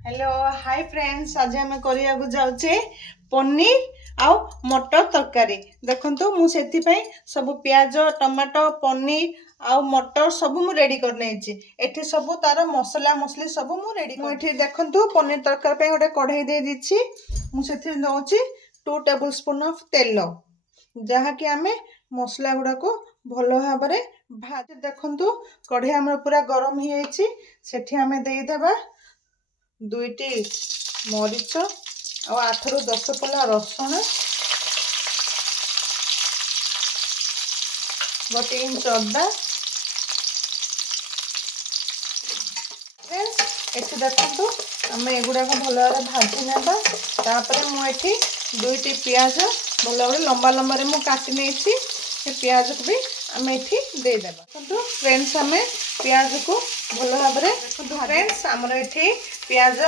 Hello hi friends. आज आम करने जाऊे पनीर आउ मटर तरकारी। देखो मुझे सब प्याज टमाटो पनीर आउ मटर सब मु रेडी कर सब तार मसला मसली सब मु रेडी मुझे देखो पनीर तरकारी गोटे कढ़ाई दे दीची। मुझे दौची 2 टेबल स्पून ऑफ तेल जहाँकि आम मसला गुड़ाक भल भाव भाज। देखु कढ़ाई आम पूरा गरम हो देदेबा 2टी मरीच और 8 ରୁ 10 पल्ला रसुण, 1 इंच अदा। एठी देखु आम एगुड़ा भल भाव भाजी नेबा। तापर मुझे 2टी प्याज भल भाव लंबा लंबा मु काटी नहीं प्याज को भी आम एठी देदेबा। देखो फ्रेंड्स आम प्याज को भल भाव फ्रेंड्स आमर एठी प्याज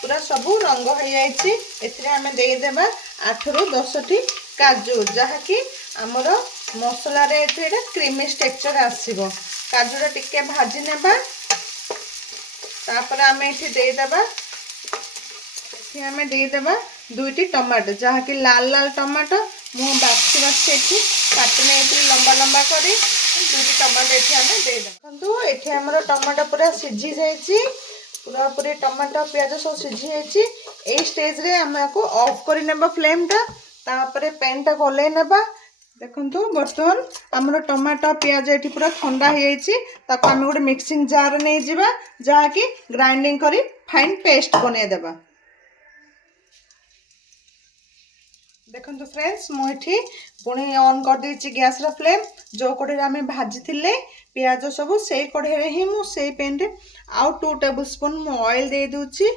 पूरा सब रंग हो जाए। आम देदेबा 8 ରୁ 10ଟି काजू जहाँकि आमर मसला रे क्रीमी टेक्सचर आसीबो। काजूरा टिके भाजी नेबा। तापर आम एठी देदेबा 2टी टमाटो जहाँकि लाल लाल टमाटो मु बाछी बाछी एठी काटी नहीं लंबा लंबा करी 2टी टमाटो एठी आम देदेबा। देखो एठी आमर टमाटो पूरा सिझी जाइए। पूरा पूरी टमाटो प्याज सब सिझी जाइए। यही स्टेज रे आम को ऑफ कर नेबा फ्लेम टा। तापर पैन टा गले नेबा। देखो बर्तमान आमर टमाटो प्याज ये पूरा ठंडा हो जाइए। आम गोटे मिक्सिंग जार नहीं जावा जहाँकि ग्राइंडिंग करी फाइन पेस्ट बनईदेवा। देखो फ्रेंड्स मुझे पुणी ऑन कर देछि गैस रा फ्लेम। जो कढ़ाई आम भाजी प्याज सब से कढ़ाई ही मुझे पैन रे आउ 2 टेबल स्पून मु ऑयल दे दूची।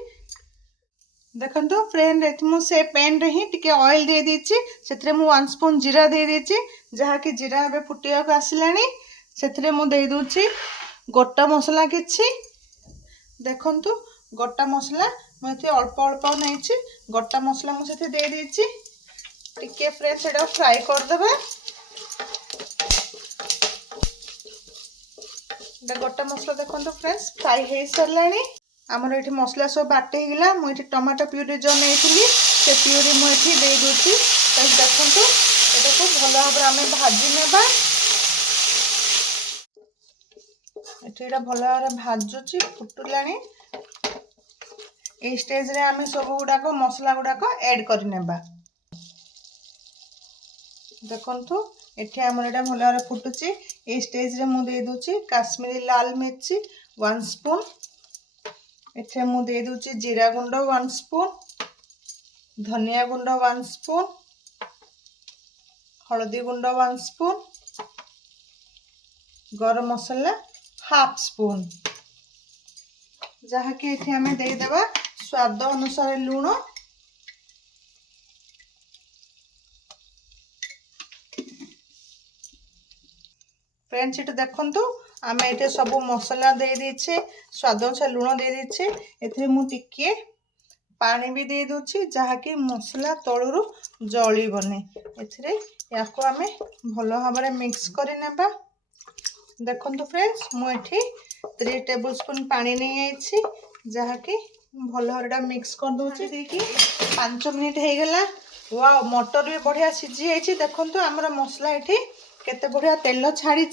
देखो फ्रेंड मुझे पैन रे ही टिके ऑयल दे दीची। से मु 1 स्पून जीरा दे दीची जहाँकि जीरा ए फुटिया को आसलानी। से मु दे दूची गोटा मसला किछि। देखो गोटा मसला मुझे अल्प अल्प नहीं गोटा मसला मुझे दे दीची। टिके फ्रेंड्स एटा फ्राई कर देबा। गोटा मसला देखो फ्रेंड्स फ्राई हो सारानी। आमर ये मसला सब बाटे गला। मुझे टमाटो प्यूरी जो नहीं से प्यूरी मुझे दे दूची। देखो ये भल भाव आम भाजी नेबा। ये भल भाव भाजुची फुटलानी। ये स्टेज रे आम सब गुड़ाक मसला गुड़ाक ऐड कर नेबा। देखो एठी आमर एटा भल भाव फुटुची। ए स्टेज रे मु दे दूची काश्मीरी लाल मिर्ची 1 स्पून। एठी मु दे दूची जीरा गुंड 1 स्पून, धनिया गुंड 1 स्पून, हळदी गुंड 1 स्पून, गरम मसला हाफ स्पून जहाँकि एठी आम देदेबा स्वाद अनुसार लूण। फ्रेंड्स ये देखु आम ये सब मसला दे दीचे स्वाद अनुसार लुण दे दीचे। एथिरे मु टिके पानी भी दे दूची जहाँकि मसला तलू जलिबनी। एथिरे याको आम भल भाव मिक्स कर नेबा। देखो फ्रेंड्स मुझे 3 टेबल स्पून पानी नहीं आई जहाँकि भल भाव मिक्स कर दूची देखिए 5 मिनिट हो गला। वाओ मटर भी बढ़िया सिझी जाइए। देखो आमर मसला ये केते बढ़िया तेल छाड़ी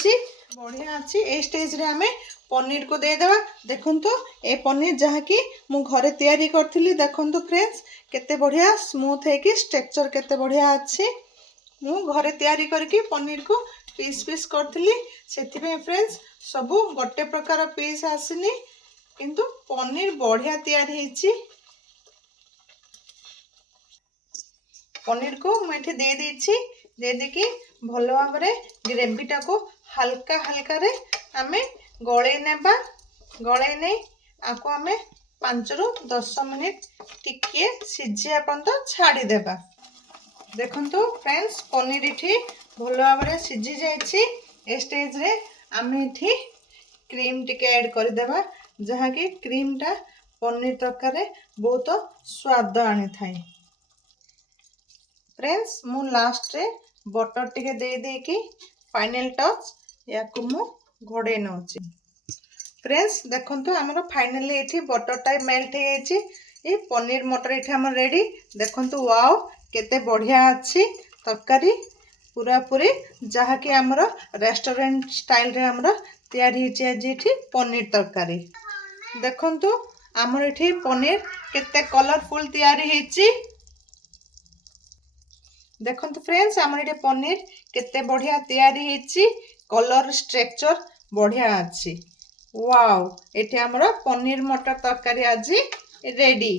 बढ़िया अच्छी। ए स्टेज रे आमे पनीर को दे देवा। देखो ए पनीर जहाँकि मु घरे तैयारी करथिली। देखो फ्रेंड्स केते बढ़िया स्मूथ है कि स्ट्रक्चर केते बढ़िया अच्छी। मु घरे तैयारी करके पनीर को पीस पीस करथिली। सेथिबे फ्रेंड्स सबू गोटे प्रकार पीस आसनी किंतु पनीर बढ़िया तैयारी हेची। पनीर को मुझे दे दीची। दे देकी भल भाव ग्रेवीटा को हल्का हल्का रे आमे गले नेबा। गले नहीं आपको आम 5 ରୁ 10 मिनिट टिके सिझिया पर्यंत छाड़ी देबा। देखो फ्रेंड्स पनीर इठी भल भाव सिझी जाइए। ए स्टेज रे आम इठी क्रीम टिके ऐड कर देबा जहाँकि क्रीम टा पनीर तरकारी बहुत स्वाद आनी थाए। फ्रेंड्स मु लास्ट रे बटर टिके दे देकी फाइनल टच या मु घोड़े नौची। फ्रेंड्स देखो आमर फाइनाली ये बटर टाइप मेल्ट हो ये पनीर मटर ये आम रेडी देखु वाओ केते बढ़िया अच्छी तरकारी पूरा पूरी जहाँकि आमर रेस्टोरेंट स्टाइल रे आमर तैयारी होती पनीर तरकारी देखंतु आमर एठी पनीर केते कलरफुल तैयारी होती देखंतु फ्रेंड्स आमर एठी पनीर केते बढ़िया तैयारी होती कलर स्ट्रक्चर बढ़िया अच्छी वाओ एठी आमर पनीर मटर तरकारी आज रेडी।